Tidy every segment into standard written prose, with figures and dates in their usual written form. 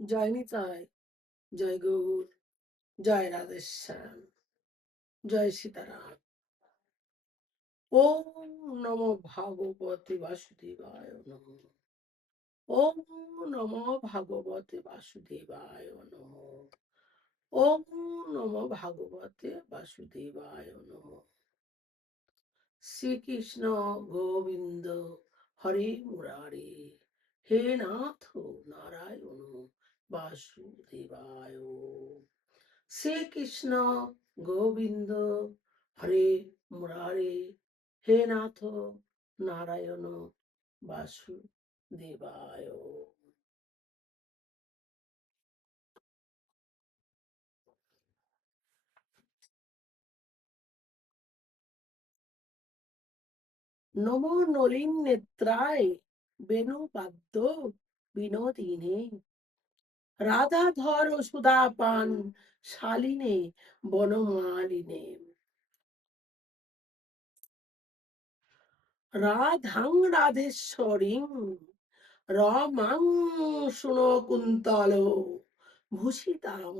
জয় নিতাই, জয় গৌর, জয় রাধেশ্যাম, জয় সীতারাম। ওম নমো ভাগবতে বাসুদেবায় নমঃ। ওম নমো ভাগবতে বাসুদেবায় নমঃ। ওম নমো ভাগবতে বাসুদেবায় নমঃ। শ্রীকৃষ্ণ গোবিন্দ হরে মুরারে, হে নাথ নারায়ণ বাসুদেবায়। শ্রীকৃষ্ণ গোবিন্দ হরে মুরারে, হে নাথ নারায়ণ বাসুদেবায়। নমো নলিন নেত্রায় বেণুবাদ্য বিনোদিনে, রাধাধর সুধাপান শালিনে বনমালিনে, রাধাং রাধেশ্বরীং রমাং সুনকুন্তল ভূষিতাম,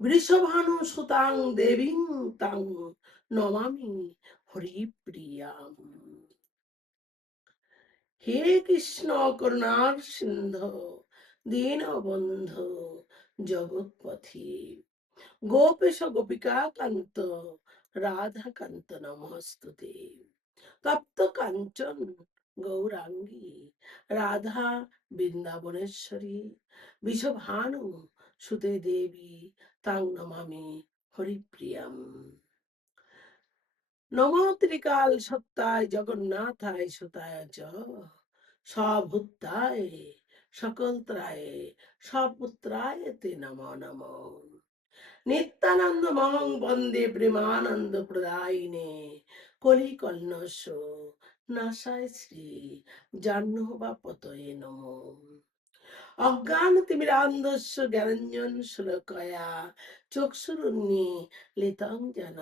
বৃষভানু সুতাং দেবীং তাং নমামি হরিপ্রিয়াম। হে কৃষ্ণ করুণার সিন্ধু দীনবন্ধু জগৎপথি, গোপেশ গোপিকা কান্ত রাধাকান্ত নমস্তুতে। তপ্ত কাঞ্চন গৌরাঙ্গী রাধা বৃন্দাবনেশ্বরী, বিষভানু সুতে দেবী তাং নমামি হরিপ্রিয়াম। নমো ত্রিকাল সত্তায় জগন্নাথায় সুতায় চ, সভূতায় সকলত্রায় সপুত্রায় তে নমো নমো। নিত্যানন্দ মহং বন্দে প্রেমানন্দ প্রদায়িনে, কলিকল্নস্য নাশায় শ্রী জাহ্নবাপতয়ে নমো। অজ্ঞান তিমিরান্ধস্য জ্ঞানাঞ্জন শূলকয়া চক্ষুরুন্মীলিতং যেন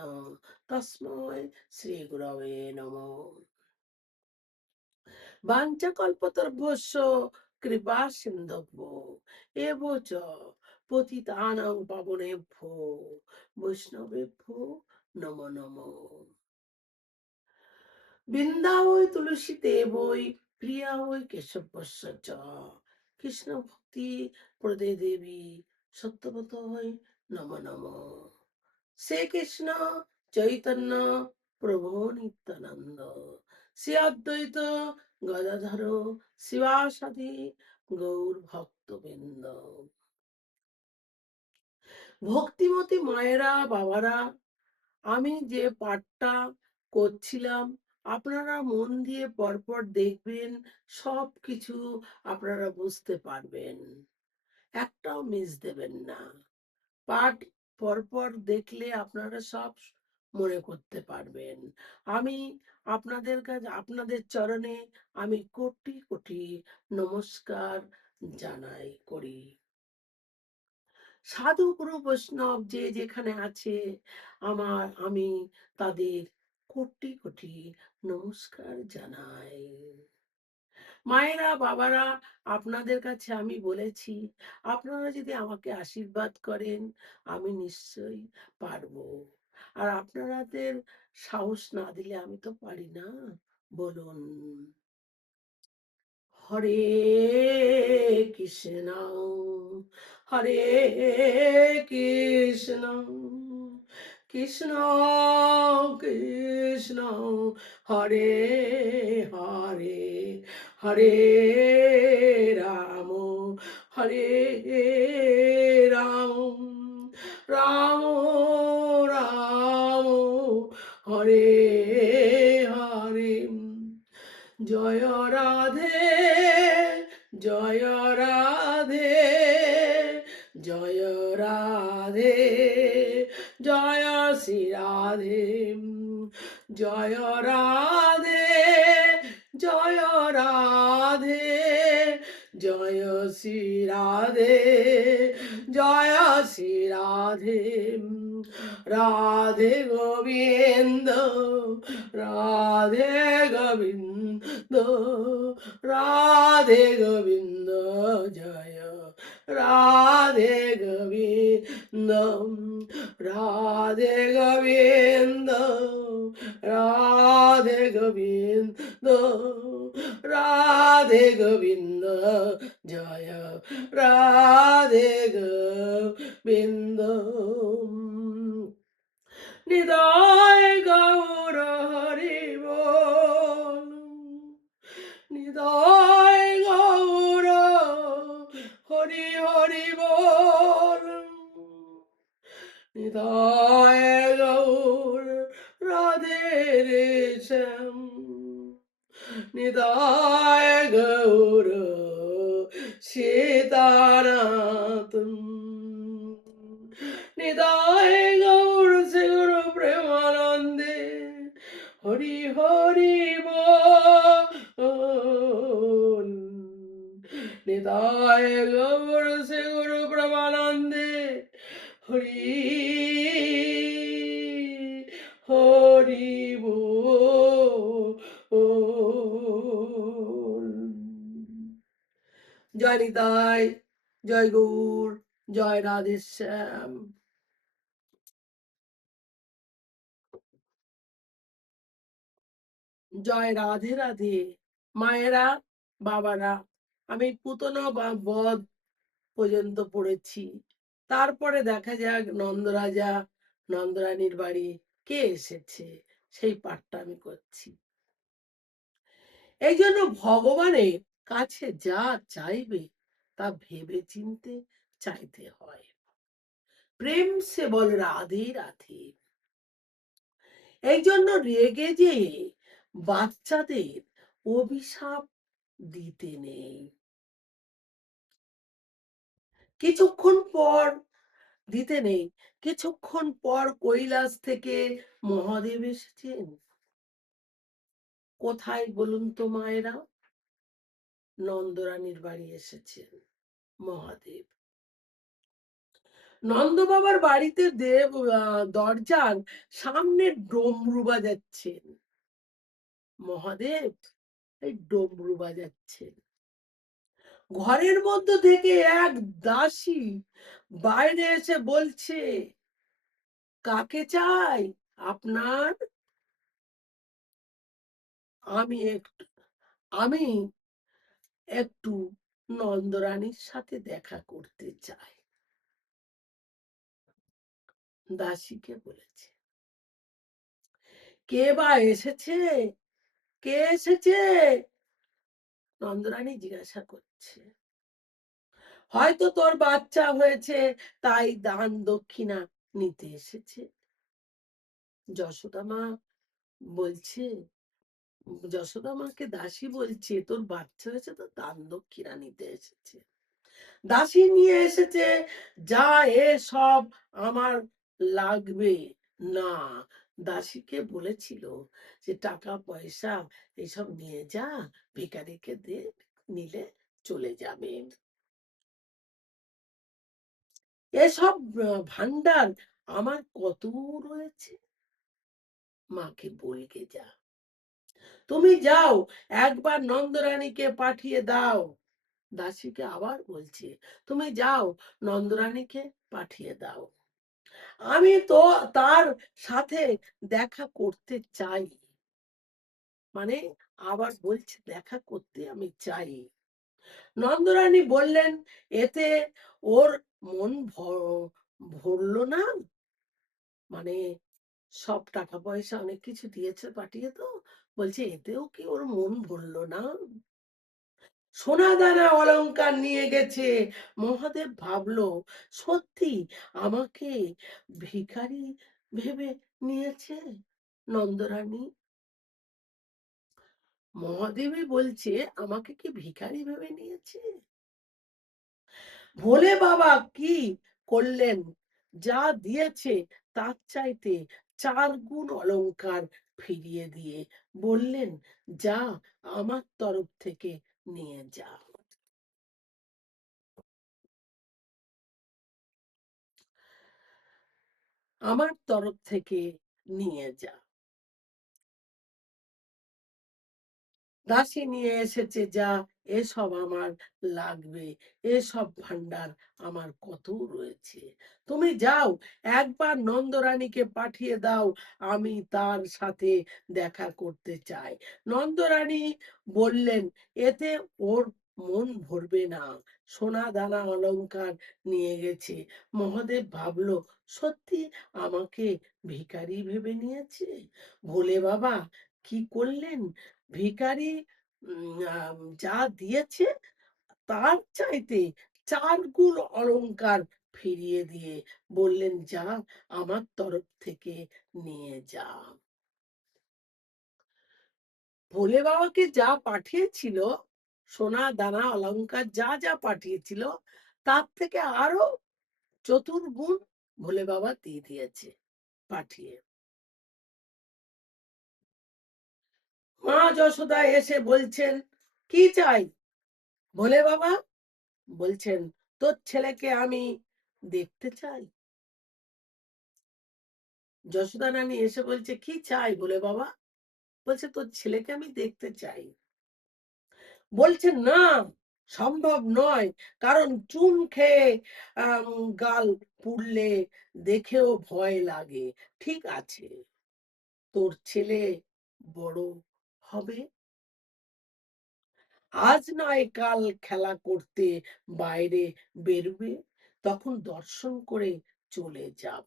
তস্মৈ শ্রী গুরবে নমঃ। বাঞ্ছাকল্পতরুভ্যশ্চ কৃপা সিন্ধুভ্যো এব চ পতিতানাং পাবনেভ্যো বৈষ্ণবেভ্যো নমো নমঃ। বৃন্দা ওই তুলসীতে বই প্রিয়া ওই কেশবস্য চ, কৃষ্ণ ভক্তি প্রদে দেবী সত্যবত হই নমো নমঃ। শ্রীকৃষ্ণ চৈতন্য প্রভু নিত্যানন্দ, শ্রী অদ্বৈত গদাধর শিবাসাদি গৌর ভক্তবৃন্দ। ভক্তিমতী মায়েরা বাবারা, আমি যে পাঠটা করছিলাম আপনারা মন দিয়ে পরপর দেখবেন, সব কিছু আপনারা বুঝতে পারবেন, একটাও মিস দেবেন না। পাঠ পরপর দেখলে আপনারা সব মনে করতে পারবেন। আমি আপনাদের কাছে আপনাদের চরণে আমি কোটি কোটি নমস্কার জানাই করি। সাধু গুরু বৈষ্ণব যে যেখানে আছে আমি তাদের কোটি কোটি নমস্কার জানাই। মায়েরা বাবারা, আপনাদের কাছে আমি বলেছি আপনারা যদি আমাকে আশীর্বাদ করেন আমি নিশ্চয়ই পারবো। আর আপনাদের সাহস না দিলে আমি তো পারি না। বলুন হরে কৃষ্ণ হরে কৃষ্ণ কৃষ্ণ কৃষ্ণ হরে হরে, হরে রাম হরে রাম, রাম রাম হরে হরে। জয় রাধে জয় রাধে জয় রাধে, জয় শ্রী রাধে, জয় রাধে জয় রাধে, জয় শ্রী রাধে, জয় শ্রী রাধে। রাধে গোবিন্দ রাধে গোবিন্দ, রাধে গোবিন্দ, জয় রাধে গোবিন্দ, রাধে গোবিন্দ, রাধে গোবিন্দ, রাধে গোবিন্দ, জয় রাধে গোবিন্দ। নিতাই গৌর হরি বল, নিতাই গৌর হরি হরি বল, নিতাই গৌর রাধে রে শ্যাম, নিতাই গৌর সীতানাথ, নিতাই গৌর শির প্রেমানন্দে, হরি হরি বল, নিতাই গৌর শির প্রেমানন্দে, হরি হরি বল। জয় নিতাই, জয় গৌর, জয় রাধেশ্যাম। জয় রাধে রাধে। মায়েরা, বাবারা, আমি পুতনা বা বধ পর্যন্ত পড়েছি। তারপরে দেখা যাক নন্দরাজা নন্দরানীর বাড়ি কে এসেছে, সেই পাঠটা আমি করছি। এই জন্য ভগবানের কাছে যা চাইবে তা ভেবে চিনতে চাইতে হয়। প্রেম সে বল রাধে রাধে। এই জন্য রেগে যেয়ে বাচ্চাদের অভিশাপ দিতে নেই। কিছুক্ষণ পর দিতে নেই, কিছুক্ষণ পর কৈলাস থেকে মহাদেব এসেছেন। কোথায় বলুন তো মায়েরা? নন্দরানীর বাড়ি এসেছেন মহাদেব। নন্দ বাবার বাড়িতে দেব দরজার সামনে ডমরু বাজাচ্ছেন মহাদেব, এই ডমরু বাজাচ্ছেন। ঘরের মধ্যে থেকে এক দাসী বাইরে এসে বলছে, কাকে চাই আপনার? আমি একটু আমি একটু নন্দরানীর সাথে দেখা করতে চাই। দাসীকে বলেছে। কে বা এসেছে? কে এসেছে? নন্দরানী জিজ্ঞাসা করছে। হয়তো তোর বাচ্চা হয়েছে, তাই দান দক্ষিণা নিতে এসেছে। যশোদা মা বলছে, যশোদা মাকে দাসী বলছে, তোর বাচ্চা হয়েছে তো দান দক্ষিণা নিতে এসেছে। দাসী নিয়ে এসেছে, যা এসব আমার লাগবে না। দাসীকে বলেছিল যে টাকা পয়সা এসব নিয়ে যা, ভিখারিকে দে, নিলে চলে যাবে। এসব ভান্ডার আমার কত রয়েছে, মাকে বলকে যা। তুমি যাও, একবার নন্দরানীকে পাঠিয়ে দাও। দাসীকে আবার বলছে, তুমি যাও, নন্দরানীকে পাঠিয়ে দাও। আমি তো তার সাথে দেখা করতে চাই। মানে আবার বলছে দেখা করতে আমি চাই। নন্দরানী বললেন, এতে ওর মন ভরলো না? মানে সব টাকা পয়সা অনেক কিছু দিয়েছে পাঠিয়ে, তো বলছে এতেও কি ওর মন ভরলো না? সোনা দানা অলংকার নিয়ে গেছে। মহাদেব ভাবলো, সত্যি আমাকে ভিখারি ভেবে নিয়েছে নন্দরানী। মহাদেবই বলছে, আমাকে কি ভিখারি ভেবে নিয়েছে? ভোলে বাবা কি করলেন? যা দিয়েছে তার চাইতে 4 গুণ অলংকার ফিরিয়ে দিয়ে বললেন, যা, আমার তরফ থেকে নিয়ে যা। আমার তরফ থেকে নিয়ে যা। দাসী নিয়ে এসেছে, যা, এসব আমার লাগবে, এসব ভান্ডার আমার কত রয়েছে। তুমি যাও, একবার নন্দরানীকে পাঠিয়ে দাও, আমি তার সাথে দেখা করতে চাই। নন্দরানী বললেন, এতে ওর মন ভরবে না, সোনা দানা অলংকার নিয়ে গেছে। মহাদেব ভাবলো, সত্যি আমাকে ভিখারি ভেবে নিয়েছে। ভোলে বাবা কি করলেন, ভিখারি যা দিয়েছে তার চাইতে 4 গুণ অলংকার ফিরিয়ে দিয়ে বললেন, যা আমার তরফ থেকে নিয়ে যা। ভোলে বাবাকে যা পাঠিয়েছিল, সোনা দানা অলংকার যা যা পাঠিয়েছিল, তার থেকে আরো চতুর্গুণ ভোলে বাবা দিয়ে দিয়েছে পাঠিয়ে। মা যশোদা এসে বলছেন, কি চাই? ভোলে বাবা বলছেন, তোর ছেলেকে আমি দেখতে চাই। যশোদা রানী এসে বলছে, কি চাই ভোলে বাবা? বলছে, তোর ছেলেকে আমি দেখতে চাই। বলছে, না, সম্ভব নয়, কারণ চুন খেয়ে গাল পুড়লে দেখেও ভয় লাগে। ঠিক আছে, তোর ছেলে বড় হবে, আজ নয় কাল খেলা করতে বাইরে বেরবে, তখন দর্শন করে চলে যাব।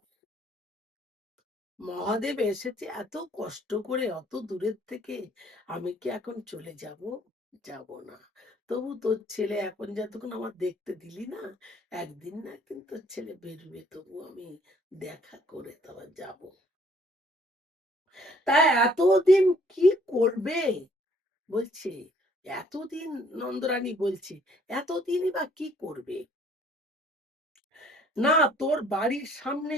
মহাদেব এসেছে এত কষ্ট করে অত দূরের থেকে, আমি কি এখন চলে যাব? যাব না। তবু তোর ছেলে এখন যতক্ষণ আমার দেখতে দিলি না, একদিন না একদিন তোর ছেলে বেরোবে, তবু আমি দেখা করে তবে যাব। তা এতদিন কি করবে? বলছে, এতদিন নন্দরানী বলছে, এতদিনই বা কি করবে? না, তোর বাড়ির সামনে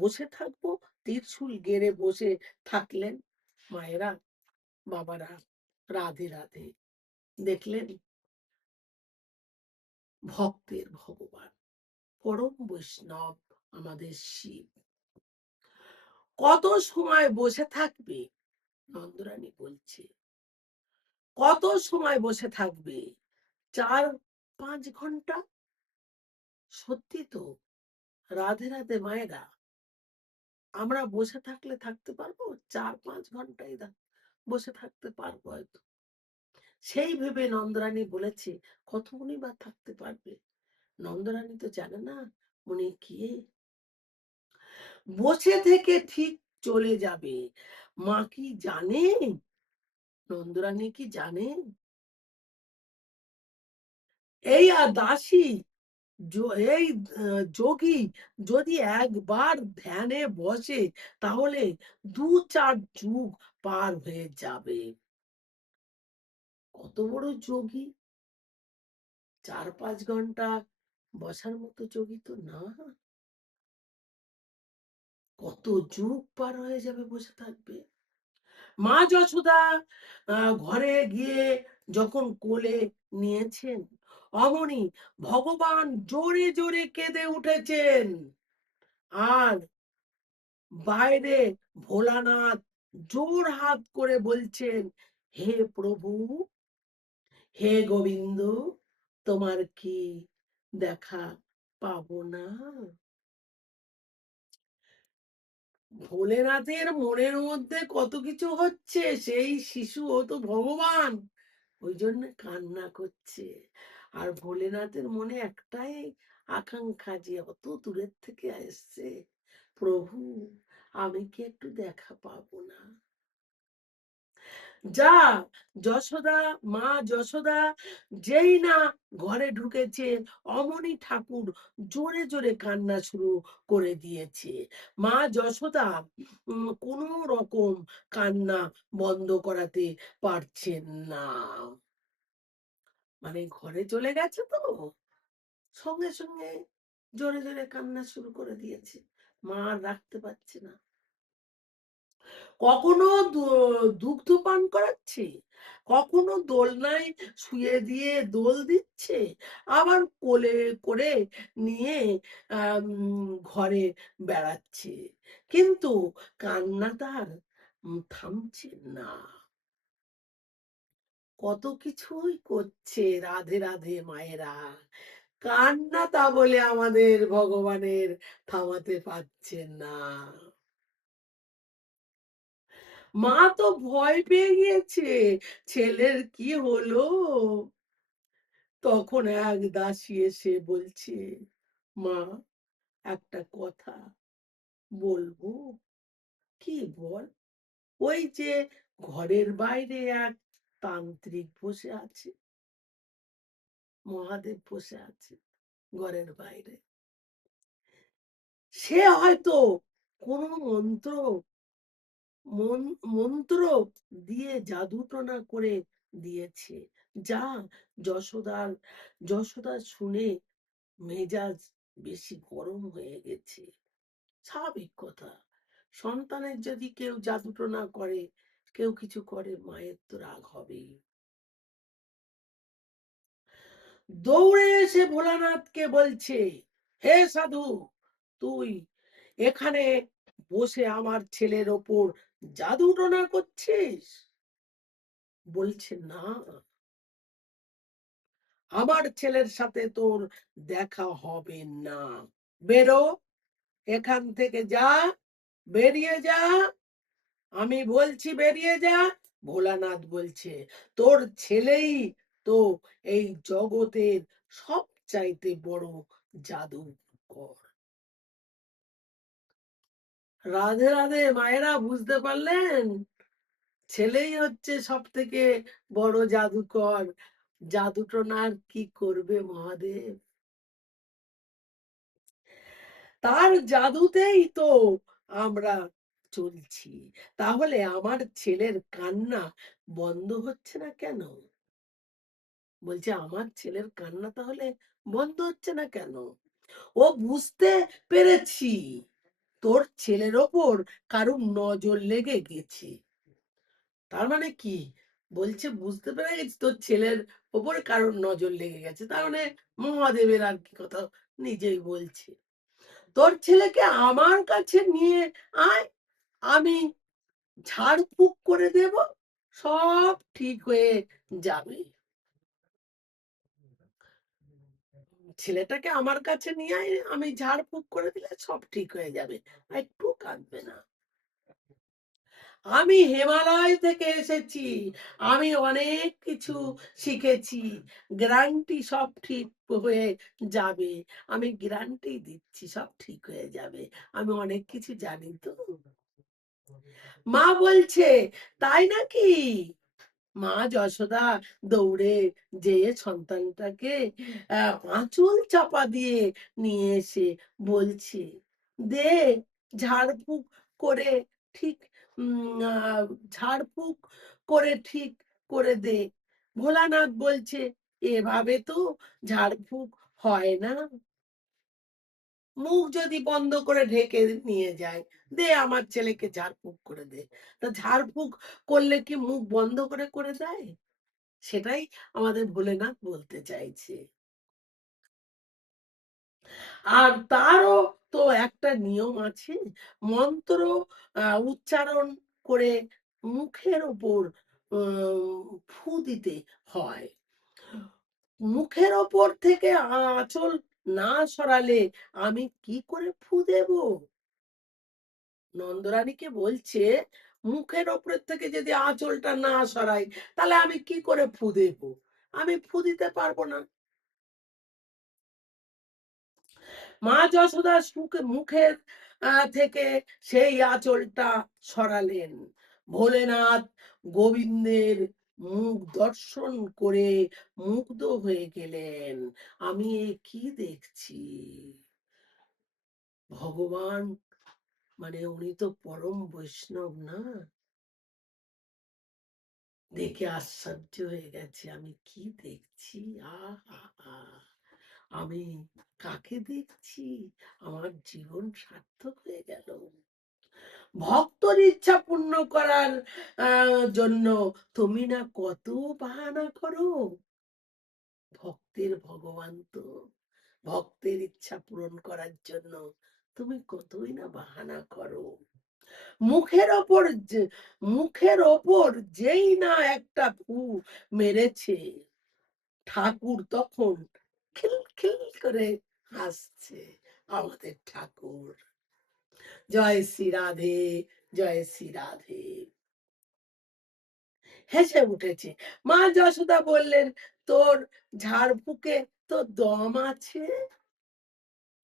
বসে থাকবো, ত্রিশূল গেড়ে বসে থাকলেন। মায়েরা, বাবারা, রাধে রাধে। দেখলেন ভক্তের ভগবান, পরম বৈষ্ণব আমাদের শিব কত সময় বসে থাকবে? নন্দরানী বলছে, কত সময় বসে থাকবে? 4-5 ঘন্টা। সত্যি তো, রাধে রাধে মায়েরা, আমরা বসে থাকলে থাকতে পারবো? 4-5 ঘন্টাই বসে থাকতে পারবো হয়তো। সেই ভেবে নন্দরানী বলেছে, কতক্ষণই বা থাকতে পারবে? নন্দরানী তো জানে না উনি কি, বসে থেকে ঠিক চলে যাবে। মা কি জানে? নন্দরানী কি জানে? এই দাসী, এই যোগী যদি একবার ধ্যানে বসে, তাহলে 2-4 যুগ পার হয়ে যাবে। কত বড় যোগী! 4-5 ঘন্টা বসার মতো যোগী তো না। কত যুগ পার হয়ে যাবে বসে থাকবে। মা যশোদা ঘরে গিয়ে যখন কোলে নিয়েছেন, অমনি ভগবান জোরে জোরে কেঁদে উঠেছেন। আর বাইরে ভোলানাথ জোর হাত করে বলছেন, হে প্রভু, হে গোবিন্দ, তোমার কি দেখা পাবো না? ভোলেনাথের মনের মধ্যে কত কিছু হচ্ছে, সেই শিশু ও তো ভগবান, ওই জন্য কান্না করছে। আর ভোলেনাথের মনে একটাই আকাঙ্ক্ষা, যে অত দূরের থেকে এসছে, প্রভু আমি কি একটু দেখা পাবো না? যা, যশোদা, মা যশোদা যেই না ঘরে ঢুকেছে, অমনি ঠাকুর জোরে জোরে কান্না শুরু করে দিয়েছে। মা যশোদা কোনো রকম কান্না বন্ধ করাতে পারছেন না। মানে ঘরে চলে গেছে তো, সঙ্গে সঙ্গে জোরে জোরে কান্না শুরু করে দিয়েছে। মা আর রাখতে পারছে না। কখনো দুগ্ধ পান করাচ্ছে, কখনো দোলনায় শুয়ে দিয়ে দোল দিচ্ছে, আবার কোলে করে নিয়ে ঘরে বেড়াচ্ছে, কিন্তু কান্না তার থামছে না। কত কিছুই করছে রাধে রাধে মায়েরা। কান্না তা বলে আমাদের ভগবানের থামাতে পারছেন না। মা তো ভয় পেয়ে গিয়েছে, ছেলের কি হলো? তখন এক দাসী এসে বলছে, মা একটা কথা বলবো? কি বল? ওই যে ঘরের বাইরে এক তান্ত্রিক বসে আছে, মহাদেব বসে আছে ঘরের বাইরে। সে হয়তো কোনো মন্ত্র দিয়ে জাদুটোনা করে দিয়েছে। যা যশোদার যশোদা শুনে মেজাজ বেশি গরম হয়ে গেছে। স্বাভাবিক কথা, সন্তানের যদি কেউ জাদুটোনা করে, কেউ কিছু করে, মায়ের তো রাগ হবেই। দৌড়ে এসে ভোলানাথকে বলছে, হে সাধু, তুই এখানে বসে আমার ছেলের ওপর জাদুটোনা করছিস? বলছে, না, আমার ছেলের সাথে তোর দেখা হবে না। বেরো, এখান থেকে যা, বেরিয়ে যা, আমি বলছি বেরিয়ে যা। ভোলানাথ বলছে, তোর ছেলেই তো এই জগতের সবচাইতে বড় জাদুকর। রাধে রাধে মায়েরা, বুঝতে পারলেন? ছেলেই হচ্ছে সব থেকে বড় জাদুকর। জাদুটোনার কি করবে মহাদেব? তার জাদুতেই তো আমরা চলছি। তাহলে আমার ছেলের কান্না বন্ধ হচ্ছে না কেন? বলছে, আমার ছেলের কান্না তাহলে বন্ধ হচ্ছে না কেন? ও বুঝতে পেরেছি, তোর ছেলের ওপর কারুর নজর লেগে গেছে। তার মানে কি? বলছে, বুঝতে পেরে গেছি তোর ছেলের ওপর কারুর নজর লেগে গেছে। তার মানে মহাদেবের আর কি কথা, নিজেই বলছে। তোর ছেলেকে আমার কাছে নিয়ে আয়, আমি ঝাড়ফুঁক করে দেব, সব ঠিক হয়ে যাবে। ছেলেটাকে আমার কাছে নিয়ে আয়, আমি ঝাড়ফুঁক করে দিলে সব ঠিক হয়ে যাবে, একটু কাঁদবে না। আমি হিমালয় থেকে এসেছি, আমি অনেক কিছু শিখেছি, গ্যারান্টি সব ঠিক হয়ে যাবে, আমি গ্যারান্টি দিচ্ছি সব ঠিক হয়ে যাবে, আমি অনেক কিছু জানি তো। মা বলছে, তাই নাকি? মা যশোদা দৌড়ে যেয়ে সন্তানটাকে আঁচল চাপা দিয়ে নিয়ে এসে বলছে, দে, ঝাড়ফুঁক করে ঠিক ঝাড়ফুঁক করে ঠিক করে দে। ভোলানাথ বলছে, এভাবে তো ঝাড়ফুঁক হয় না, মুখ যদি বন্ধ করে ঢেকে নিয়ে যায়। দে, আমার ছেলেকে ঝাড়ফুঁক করে দে। তা ঝাড়ফুঁক করলে কি মুখ বন্ধ করে করে দেয়? সেটাই আমাদের ভোলেনাথ বলতে চাইছে। আর তারও তো একটা নিয়ম আছে। মন্ত্র উচ্চারণ করে মুখের উপর ফু দিতে হয়। মুখের ওপর থেকে আঁচল না সরালে আমি কি করে ফু দেব? নন্দরানীকে বলছে, মুখের ওপর থেকে যদি আঁচলটা না সরাই, তাহলে আমি কি করে ফু দেব? আমি ফু দিতে পারবো না। মা যশোদা মুখের থেকে সেই আঁচলটা সরালেন। ভোলেনাথ গোবিন্দের মুখ দর্শন করে মুগ্ধ হয়ে গেলেন। আমি এ কি দেখছি? ভগবান মানে উনি তো পরম বৈষ্ণব না? দেখে আশ্চর্য হয়ে গেছে, আমি কি দেখছি? আহা! আমি কাকে দেখছি? আমার জীবন সার্থক হয়ে গেল। ভক্তর ইচ্ছা পূর্ণ করার জন্য তুমি না কত বাহানা করো। ভক্তের ভগবান তো, ভক্তের ইচ্ছা পূরণ করার জন্য তুমি কতই না বাহানা করো। মুখের ওপর যে মুখের ওপর যেই না একটা ফু মেরেছে, ঠাকুর তখন খিলখিল করে হাসছে আমাদের ঠাকুর। জয় শ্রী রাধে, জয় শ্রী রাধে। হেসে উঠেছে। মা যশোদা বললেন, "তোর ঝাড়ফুঁকে তো দম আছে?"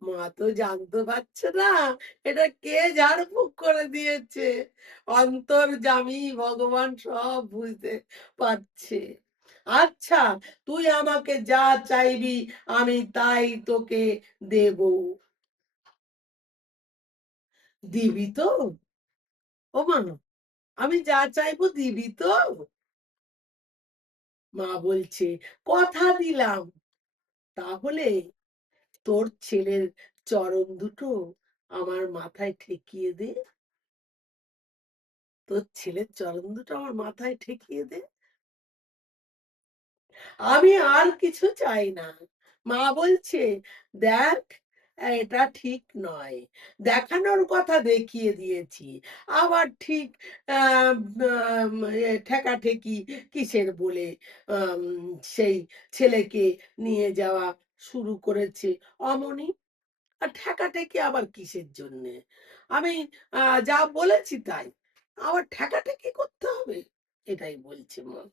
মা তো জানতে পারছে না এটা কে ঝাড়ফুঁক করে দিয়েছে। অন্তর্যামী ভগবান সব বুঝতে পারছে। "আচ্ছা, তুই আমাকে যা চাইবি আমি তাই তোকে দেব। দিবি তো? ওমা, আমি যা চাইবো দিবি তো?" মা বলছে, "কথা দিলাম। তাহলে তোর ছেলের চরণ দুটো আমার মাথায় ঠেকিয়ে দে। তোর ছেলের চরণ দুটো আমার মাথায় ঠেকিয়ে দে। আমি আর কিছু চাই না।" মা বলছে, "দেখ, এটা ঠিক নয়। দেখানোর কথা দেখিয়ে দিয়েছি। আবার ঠিক আম আম ঠেকাঠেকি কিসের বলে আম সেই ছেলেকে নিয়ে যাওয়া শুরু করেছে অমনি। আর ঠেকাঠেকি আবার কিসের জন্যে? আমি যা বলেছি তাই। আবার ঠেকাঠেকি করতে হবে?" এটাই বলছে মা।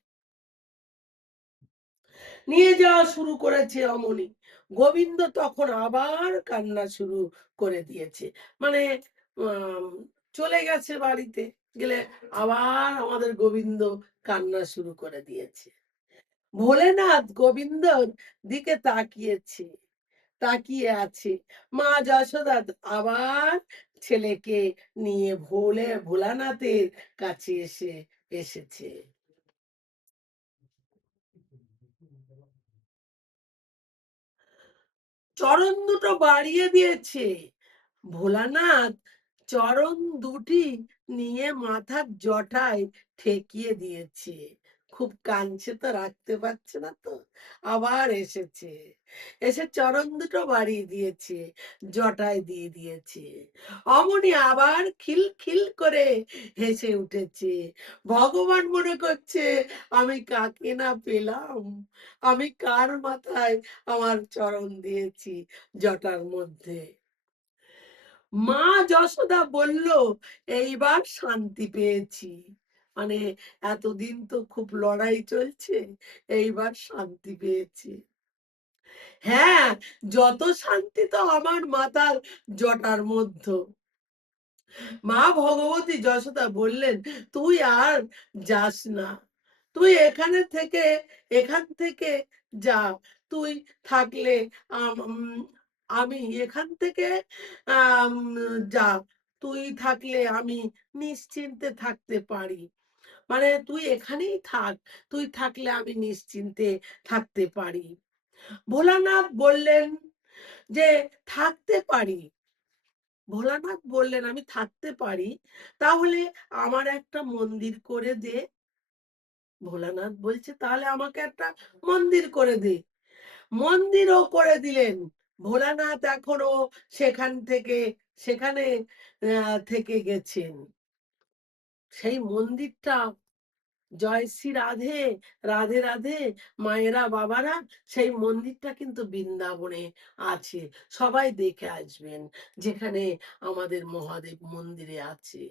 নিয়ে যাওয়া শুরু করেছে অমনি। গোবিন্দ তখন আবার কান্না শুরু করে দিয়েছে। মানে আম চলে গেছে বাড়িতে। গেলে আবার আমাদের গোবিন্দ কান্না শুরু করে দিয়েছে। ভোলেনাথ গোবিন্দর দিকে তাকিয়েছে। তাকিয়ে আছে। মা যশোদা আবার ছেলেকে নিয়ে ভোলানাথের কাছে এসেছে। চরণ দুটো বাড়িয়ে দিয়েছে। ভোলানাথ চরণ দুটি নিয়ে মাথার জটায় ঠেকিয়ে দিয়েছে। খুব কাঁদছে তো, রাখতে পারছে না তো। আবার এসেছে। এসে চরণ দুটো বাড়িয়ে দিয়েছে। জটায় দিয়ে দিয়েছে। অমনি আবার খিলখিল করে হেসে উঠেছে। ভগবান মনে করছে আমি কাকে না পেলাম। আমি কার মাথায় আমার চরণ দিয়েছি জটার মধ্যে। মা যশোদা বলল, "এইবার শান্তি পেয়েছি।" মানে এতদিন তো খুব লড়াই চলছে, এইবার শান্তি পেয়েছি। হ্যাঁ, যত শান্তি তো আমার মাতার জটার মধ্য। মা ভগবতী যশোদা বললেন, "তুই আর যাস না। তুই এখান থেকে যা। তুই থাকলে আমি এখান থেকে আম যা। তুই থাকলে আমি নিশ্চিন্তে থাকতে পারি। মানে তুই এখানেই থাক। তুই থাকলে আমি নিশ্চিন্তে থাকতে পারি।" ভোলানাথ বললেন যে, "থাকতে পারি।" ভোলানাথ বললেন, "আমি থাকতে পারি। তাহলে আমার একটা মন্দির করে দে।" ভোলানাথ বলছে, "তাহলে আমাকে একটা মন্দির করে দে।" মন্দিরও করে দিলেন। ভোলানাথ এখনো সেখানে থেকে গেছেন। সেই মন্দিরটা, জয় শ্রী রাধে, রাধে রাধে, মায়েরা বাবারা, সেই মন্দিরটা কিন্তু বৃন্দাবনে আছে। সবাই দেখে আসবেন, যেখানে আমাদের মহাদেব মন্দিরে আছে।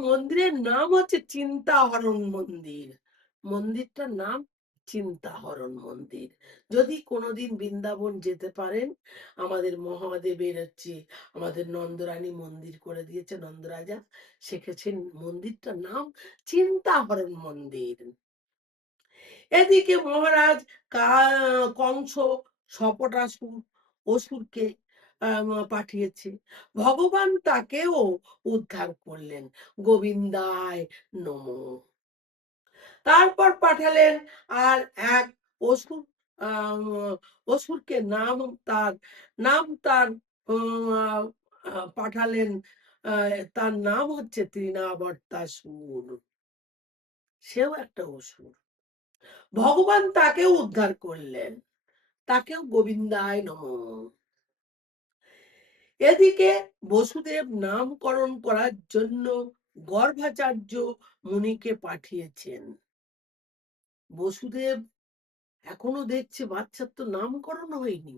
মন্দিরের নাম হচ্ছে চিন্তাহরণ মন্দির। মন্দিরটার নাম চিন্তাহরণ মন্দির। যদি কোনোদিন বৃন্দাবন যেতে পারেন, আমাদের মহাদেবের আমাদের নন্দরানী মন্দির করে দিয়েছে নন্দরাজা। শিখেছেন মন্দিরটার নাম চিন্তাহরণ মন্দির। এদিকে মহারাজ কংস শপটাসুর অসুরকে পাঠিয়েছে। ভগবান তাকেও উদ্ধার করলেন। গোবিন্দায় নমঃ। তারপর পাঠালেন আর এক অসুর, আম অসুরকে তার তার পাঠালেন। তার নাম হচ্ছে তৃণাবর্তাসুর। সেও একটা অসুর। ভগবান তাকেও উদ্ধার করলেন। তাকেও গোবিন্দায় নমঃ। এদিকে বসুদেব নামকরণ করার জন্য গর্ভাচার্য মুনিকে পাঠিয়েছেন। বসুদেব এখনো দেখছে বাচ্চার তো নামকরণ হয়নি,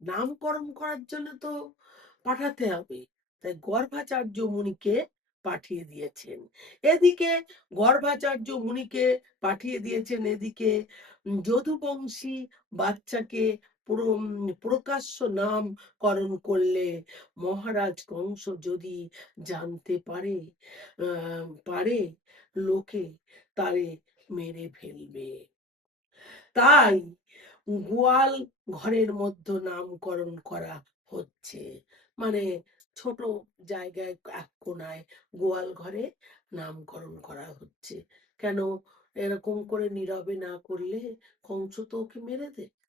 নামকরণ করার জন্য তো পাঠাতে হবে, তাই গর্ভাচার্য মুনিকে পাঠিয়ে দিয়েছেন। এদিকে গর্ভাচার্য মুনিকে পাঠিয়ে দিয়েছেন, এদিকে যদুবংশী বাচ্চাকে প্রকাশ্য নামকরণ করলে মহারাজ কংস যদি জানতে পারে পারে লোকে তারে মেরে ফেলবে। তাই গোয়াল ঘরের মধ্যে নামকরণ করা হচ্ছে, মানে ছোট জায়গায় এক কোনায় গোয়াল ঘরে নামকরণ করা হচ্ছে। কেন এরকম করে নীরবে না করলে কংস তো ওকে মেরে দেবে।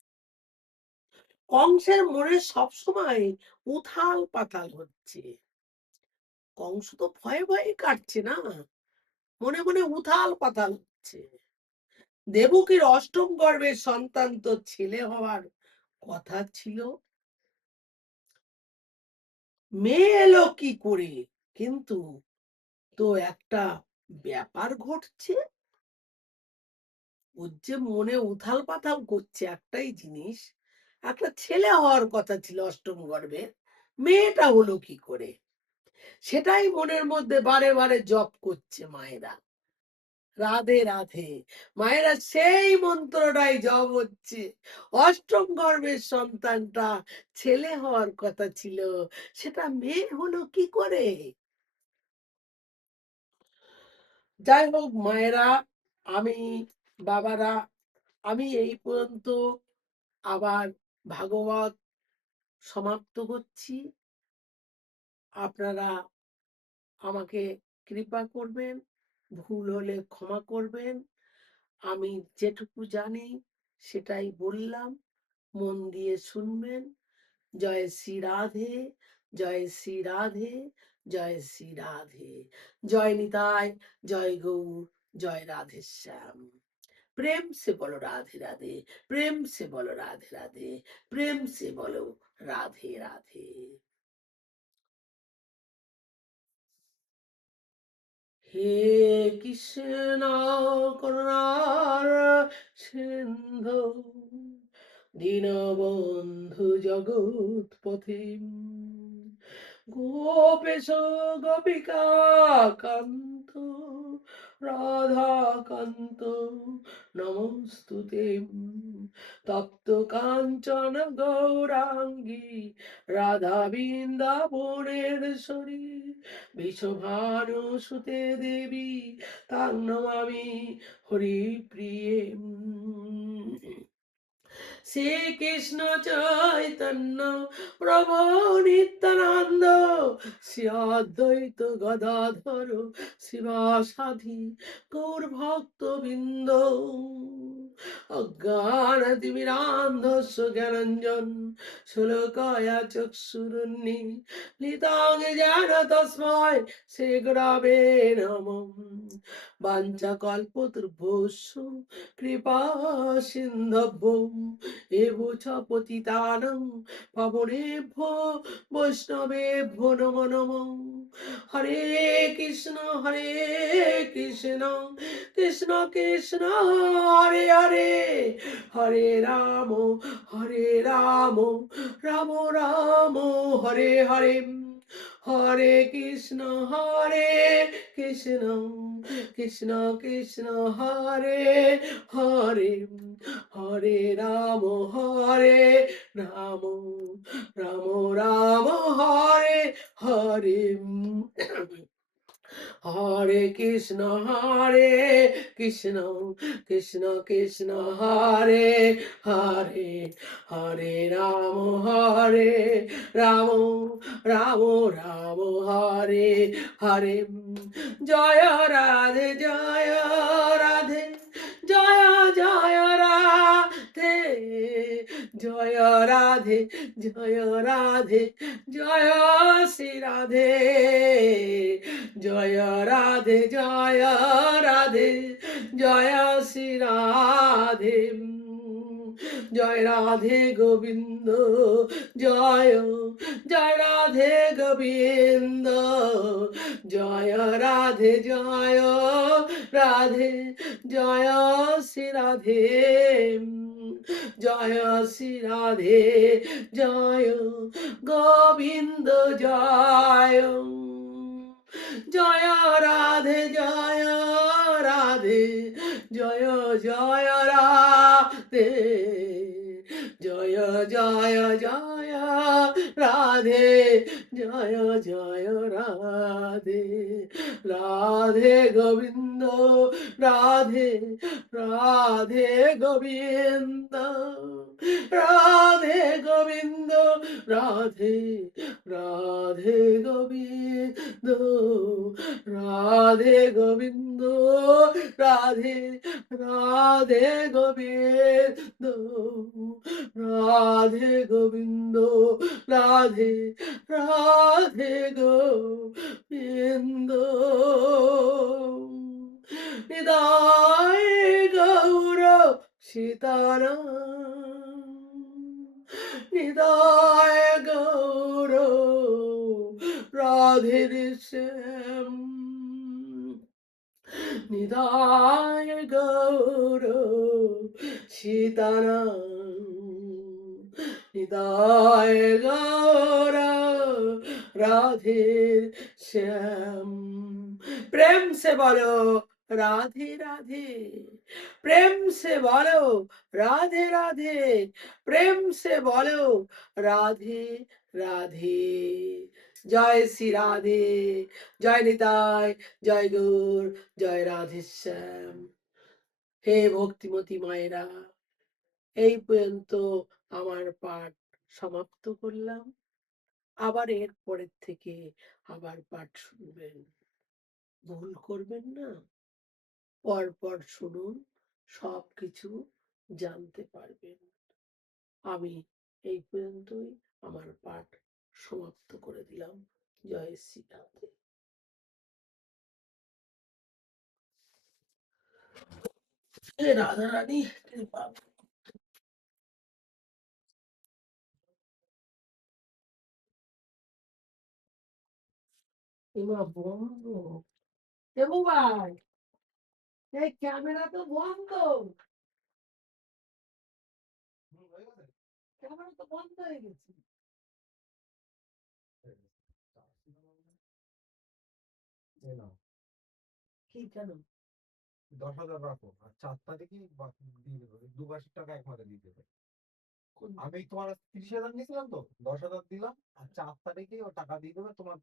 কংসের মনে সবসময় উথাল পাতাল হচ্ছে, কংস তো ভয়ে ভয়ে কাটছে না, মনে মনে উথাল পাতাল হচ্ছে। দেবকীর অষ্টম গর্ভের সন্তান তো ছেলে হওয়ার কথা ছিল, মেয়ে এলো কি করে? কিন্তু তো একটা ব্যাপার ঘটছে, ওর যে মনে উথাল পাথাল করছে একটাই জিনিস, একটা ছেলে হওয়ার কথা ছিল অষ্টম গর্ভে, মেয়েটা হলো কি করে? সেটাই মনের মধ্যে বারে বারে জপ করছে মায়েরা। রাধে রাধে, মায়েরা সেই মন্ত্রটাই জপ হচ্ছে। অষ্টম গর্ভের সন্তানটা ছেলে হওয়ার কথা ছিল, সেটা মেয়ে হলো কি করে? যাই হোক মায়েরা, আমি বাবারা, আমি এই পর্যন্ত, আবার ভাগবত সমাপ্ত করছি। আপনারা আমাকে কৃপা করবেন, ভুল হলে ক্ষমা করবেন। আমি যেটুকু জানি সেটাই বললাম, মন দিয়ে শুনবেন। জয় শ্রী রাধে, জয় শ্রী রাধে, জয় শ্রী রাধে। জয় নিতাই, জয় গৌর, জয় রাধে শ্যাম। प्रेम से बोलो राधे राधे, प्रेम से बोलो राधे राधे, प्रेम से बोलो राधे राधे। হে কৃষ্ণ করুণার সিন্ধু, দীনবন্ধু জগৎপথে, গোপেশ গোপিকা কান্ত, রাধা কান্ত নমস্তুতে, তপ্ত কাঞ্চন গৌরাঙ্গী রাধা বৃন্দাবনেশ্বরী, বিশ্বভানু সুতে দেবী তাং নমামি হরিপ্রিয়ে। শ্রীকৃষ্ণ চৈতন্য প্রভু নিত্যানন্দ, শ্রী অদ্বৈত গদাধর শিবাসাধি গৌর ভক্ত বৃন্দ, অজ্ঞানতিমিরান্ধস্য জ্ঞানাঞ্জন শলাকায়া চক্ষুরুন্মীলিতাং জ্ঞান তস্मै শ্রী গুরবে নমঃ। বাঞ্ছাকল্পতরুভ্যশ্চ কৃপা সিন্ধুভ্যো এব চ পতিতানাং পাবনেভ্যো বৈষ্ণবেভ্যো নমো নমো। হরে কৃষ্ণ কৃষ্ণ কৃষ্ণ কৃষ্ণ হরে হরে, হরে রাম রাম রাম হরে হরে, হরে কৃষ্ণ কৃষ্ণ কৃষ্ণ কৃষ্ণ হরে হরে, হরে রাম রাম রাম রাম হরে হরে। হরে কৃষ্ণ কৃষ্ণ কৃষ্ণ কৃষ্ণ হরে হরে, হরে রাম রাম রাম রাম হরে হরে। জয় রাধে জয় রাধে, জয় জয় রাধে, জয় রাধে জয় রাধে, জয় শ্রী রাধে, জয় রাধে জয় রাধে, জয় শ্রী রাধে। জয় রাধে গোবিন্দ, জয় জয় রাধে গোবিন্দ, জয় রাধে জয় রাধে, জয় শ্রী রাধে, জয় শ্রী রাধে, জয় গোবিন্দ, জয় জয় রাধে, জয় রাধে, জয় জয় রাধে, জয় জয় জয় রাধে, জয় জয় রাধে, রাধে গোবিন্দ, রাধে রাধে গোবিন্দ, রাধে গোবিন্দ, রাধে রাধে গোবিন্দ, রাধে গোবিন্দ, রাধে রাধে গোবিন্দ, রাধে গোবিন্দ, রাধে রাধে গোবিন্দ, নিতাই গৌর সীতারাম, নিতাই গৌর রাধে শ্যাম, নিতাই গৌর সীতারাম, নিতাই গৌর রাধে শ্যাম। প্রেম সে বলো রাধে রাধে, প্রেম সে বলো রাধে রাধে, প্রেম সে বলো রাধে রাধে। জয় শ্রী রাধে, জয় নিতাই, জয় গৌর, জয় রাধেশ্যাম। হে ভক্তিমতী মায়েরা, এই পর্যন্ত আমার পাঠ সমাপ্ত করলাম। আবার এর পরের থেকে আবার পাঠ শুনবেন, ভুল করবেন না, পর পর শুনুন, সবকিছু জানতে পারবেন। আমি এই পর্যন্তই আমার পাঠ সমাপ্ত করে দিলাম। জয় শ্রী রাধে। হে রাধা রানী কৃপা। এমা বন্ধ, এবু ভাই, এই ক্যামেরা তো বন্ধ, ক্যামেরা তো বন্ধ হয়ে গেছে। কি কেন? 10,000 রাখো আর 4 তারিখে দিয়ে দেবো, 2 মাসের টাকা এক মাসে দিয়ে দেবে। আমি তোমার 30,000 নিয়েছিলাম তো, 10,000 দিলাম আর 4 তারিখে ও টাকা দিয়ে দেবে তোমার।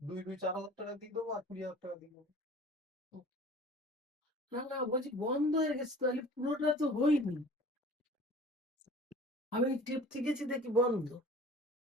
4,000 টাকা দিয়ে দেবো আর 20,000 টাকা দিয়ে দেবো। না না, বলছি বন্ধ হয়ে গেছে, তাহলে পুরোটা তো হয়নি। আমি টিপতে গেছি দেখি বন্ধ।